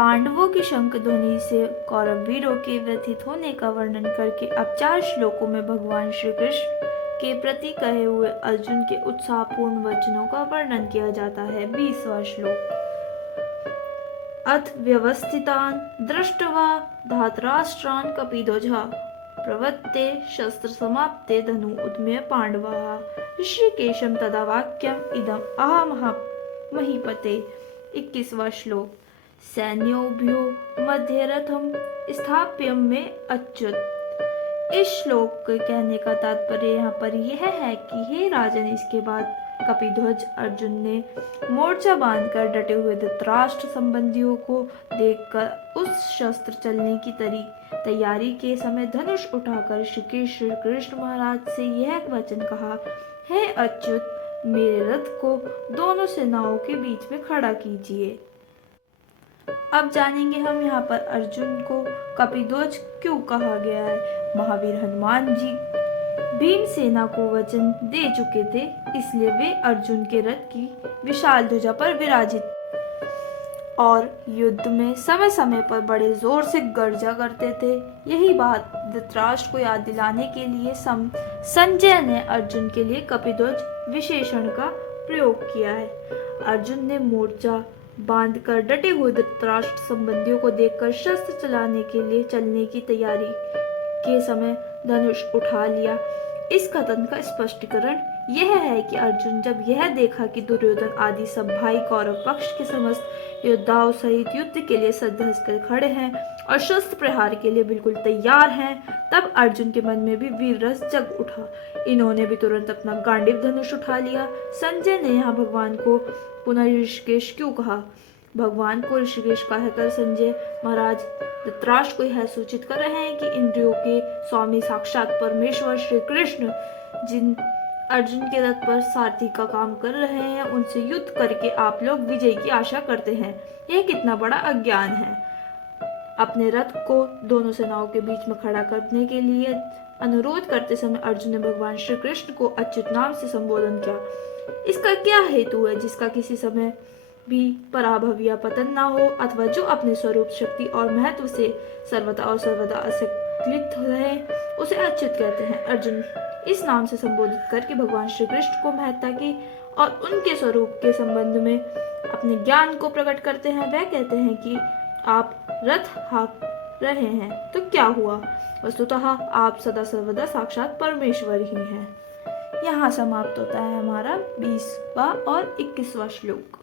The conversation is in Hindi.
पांडवों की शंख ध्वनि से कौरव वीरों के व्यथित होने का वर्णन करके अब 4 श्लोकों में भगवान श्री कृष्ण के प्रति कहे हुए अर्जुन के उत्साहपूर्ण वचनों का वर्णन किया जाता है। 20वां श्लोक। अथ व्यवस्थितान् दृष्ट्वा धातराष्ट्रान् कपिध्वजः प्रवृत्ते शस्त्र समाप्ते धनु उद्यम्य पांडवाः ऋषिकेशं तदा वाक्यम् इदम् अहमह महीपते। 21वां श्लोक। सैन्योभ्यो मध्ये रथम स्थाप्य में अच्युत। इस श्लोक के कहने का तात्पर्य यहाँ पर यह है कि हे राजन, इसके बाद कपिध्वज अर्जुन ने मोर्चा बांधकर डटे हुए धृतराष्ट्र संबंधियों को देखकर उस शस्त्र चलने की तैयारी के समय धनुष उठाकर श्री कृष्ण महाराज से यह वचन कहा, हे अच्युत, मेरे रथ को दोनों सेनाओं के बीच में खड़ा कीजिए। अब जानेंगे हम यहाँ पर अर्जुन को कपिध्वज क्यों कहा गया है। महावीर हनुमान जी भीमसेना को वचन दे चुके थे, इसलिए वे अर्जुन के रथ की विशाल ध्वजा पर विराजित और युद्ध में समय समय पर बड़े जोर से गर्जा करते थे। यही बात धृतराष्ट्र को याद दिलाने के लिए संजय ने अर्जुन के लिए कपिध्वज विशेषण का प्रयोग किया है। अर्जुन ने मोर्चा बांधकर डटे हुए धृतराष्ट्र संबंधियों को देखकर शस्त्र चलाने के लिए चलने की तैयारी के समय धनुष उठा लिया। इस कथन का स्पष्टीकरण यह है कि अर्जुन जब यह देखा कि दुर्योधन आदि सब भाई कौरव पक्ष के समस्त योद्धाओं सहित युद्ध के लिए सज धज कर खड़े हैं और शस्त्र प्रहार के लिए बिल्कुल तैयार हैं, तब अर्जुन के मन में भी वीर रस जग उठा। इन्होंने भी तुरंत अपना गांडीव धनुष उठा लिया। संजय ने यहाँ भगवान को पुनः ऋषिकेश क्यों कहा? भगवान को ऋषिकेश कहकर संजय महाराज धृतराष्ट्र को यह सूचित कर रहे हैं कि इंद्रियों के स्वामी साक्षात परमेश्वर श्री कृष्ण जिन अर्जुन के रथ पर सारथी का काम कर रहे हैं, उनसे युद्ध करके आप लोग विजय की आशा करते हैं। यह कितना बड़ा अज्ञान है। अपने रथ को दोनों सेनाओं के बीच में खड़ा करने के लिए अनुरोध करते समय अर्जुन ने भगवान श्री कृष्ण को अच्युत नाम से संबोधन किया। इसका क्या हेतु है? जिसका किसी समय भी पराभव या पतन ना हो, अथवा जो अपने स्वरूप शक्ति और महत्व से सर्वदा और सर्वदा असंकलित रहे, उसे अच्युत कहते हैं। अर्जुन इस नाम से संबोधित करके भगवान श्री कृष्ण को महत्ता की और उनके स्वरूप के संबंध में अपने ज्ञान को प्रकट करते हैं। वह कहते हैं कि आप रथ हाँक रहे हैं तो क्या हुआ? वस्तुतः आप सदा सर्वदा साक्षात परमेश्वर ही हैं। यहाँ समाप्त होता है हमारा 20वां और 21वां श्लोक।